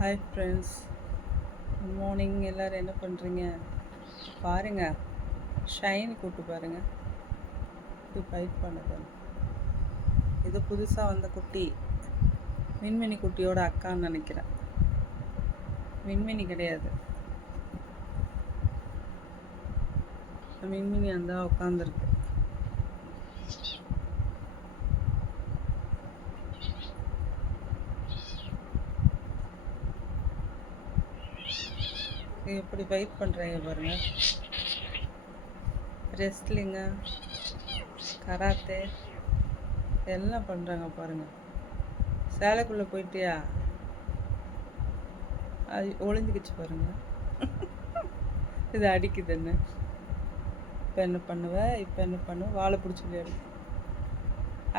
Hi friends, good morning. எல்லோரும் என்ன பண்ணுறீங்க? பாருங்கள், ஷைன் கூப்பிட்டு பாருங்கள். இது ஃபைட் பண்ணுது. இது புதுசாக வந்த குட்டி, மின்மினி குட்டியோட அக்கான்னு நினைக்கிறேன். மின்மினி கிடையாது, மின்மினி அந்த உட்காந்துருக்கு. எப்படி ஃபைட் பண்ணுறீங்க பாருங்கள். ரெஸ்ட்லிங்கு, கராத்தே எல்லாம் பண்ணுறாங்க பாருங்கள். சேலைக்குள்ளே போயிட்டியா? அது ஒளிஞ்சிக்கிச்சு பாருங்கள். இது அடிக்குதுன்னு. இப்போ என்ன பண்ணுவேன்? இப்போ என்ன பண்ணுவேன்? வாழை பிடிச்சி விளையாடு.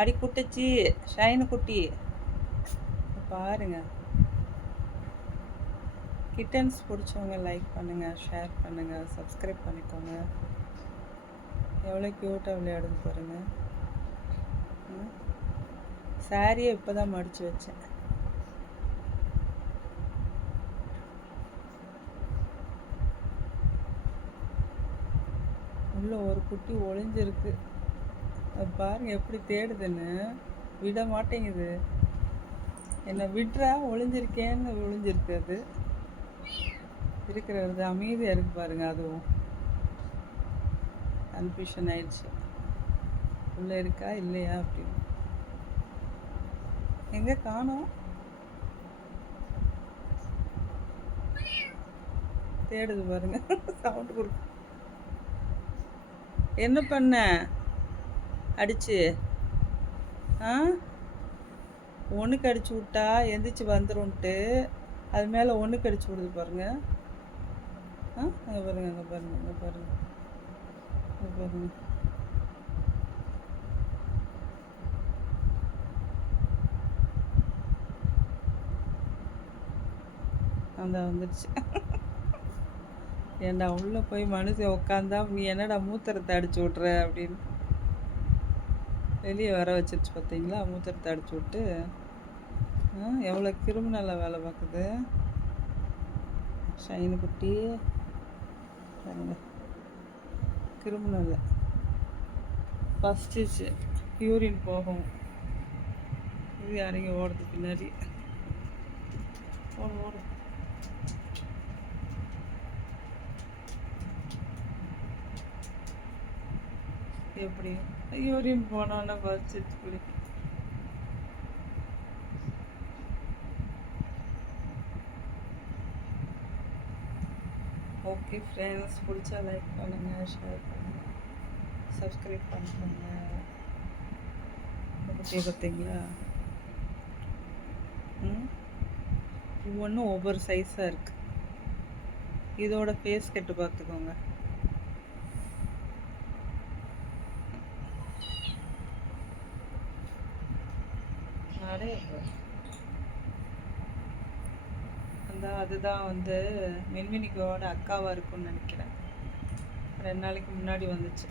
அடி குட்டிச்சி, ஷைனு குட்டி பாருங்கள். கிட்டன்ஸ் பிடிச்சவங்க லைக் பண்ணுங்கள், ஷேர் பண்ணுங்கள், சப்ஸ்கிரைப் பண்ணிக்கோங்க. எவ்வளோ க்யூட்டாக விளையாடுது பாருங்கள். சாரியை இப்போ தான் மடித்து வச்சேன். உள்ள ஒரு குட்டி ஒளிஞ்சிருக்கு. அது பாருங்கள் எப்படி தேடுதுன்னு. விட மாட்டேங்குது. என்னை விட்றா, ஒளிஞ்சிருக்கேன்னு ஒளிஞ்சிருக்கு. அது இருக்கிறது அமைதியாக இருக்கு பாருங்க. அதுவும் கன்ஃபியூஷன் ஆயிடுச்சு, உள்ளே இருக்கா இல்லையா அப்படின்னு. எங்கே காணோம்? தேடுது பாருங்க. சவுண்ட் கொடுக்கு. என்ன பண்ண? அடிச்சு ஒன்றுக்கு அடிச்சு விட்டா எந்திரிச்சு வந்துடும்ன்ட்டு அது மேலே ஒன்றுக்கு அடிச்சு விடுது பாருங்க. அங்கே பாருங்க, அங்கே பாருங்க, அங்கே பாருங்க, அங்கே பாருங்க. அந்த வந்துடுச்சு. ஏண்டா உள்ளே போய் மனுஷன் உட்காந்தா நீ என்னடா மூத்திரத்தை அடிச்சு விட்ற அப்படின்னு வெளியே வர வச்சிருச்சு. பார்த்தீங்களா? மூத்திரத்தை அடிச்சு விட்டு எவ்வளோ கிரிமினலாக வேலை பார்க்குது ஷைனு குட்டி. கிரிமினல் ஃபஸ்ட்டு யூரின் போகும். இது இறங்கி ஓடுது பின்னாடி. ஓடும். எப்படி யூரின் போனோன்னா பஸ் குளி. ஓகே ஃப்ரெண்ட்ஸ், பிடிச்சா லைக் பண்ணுங்கள், ஷேர் பண்ணுங்கள், சப்ஸ்கிரைப் பண்ணுங்க. பார்த்தீங்களா? ஒவ்வொன்றும் ஒவ்வொரு சைஸாக இருக்குது. இதோட ஃபேஸ் கட்டு பார்த்துக்கோங்க. அதுதான் வந்து மின்மினிக்கோட அக்காவாக இருக்கும்னு நினைக்கிறேன். 2 நாளைக்கு முன்னாடி வந்துச்சு.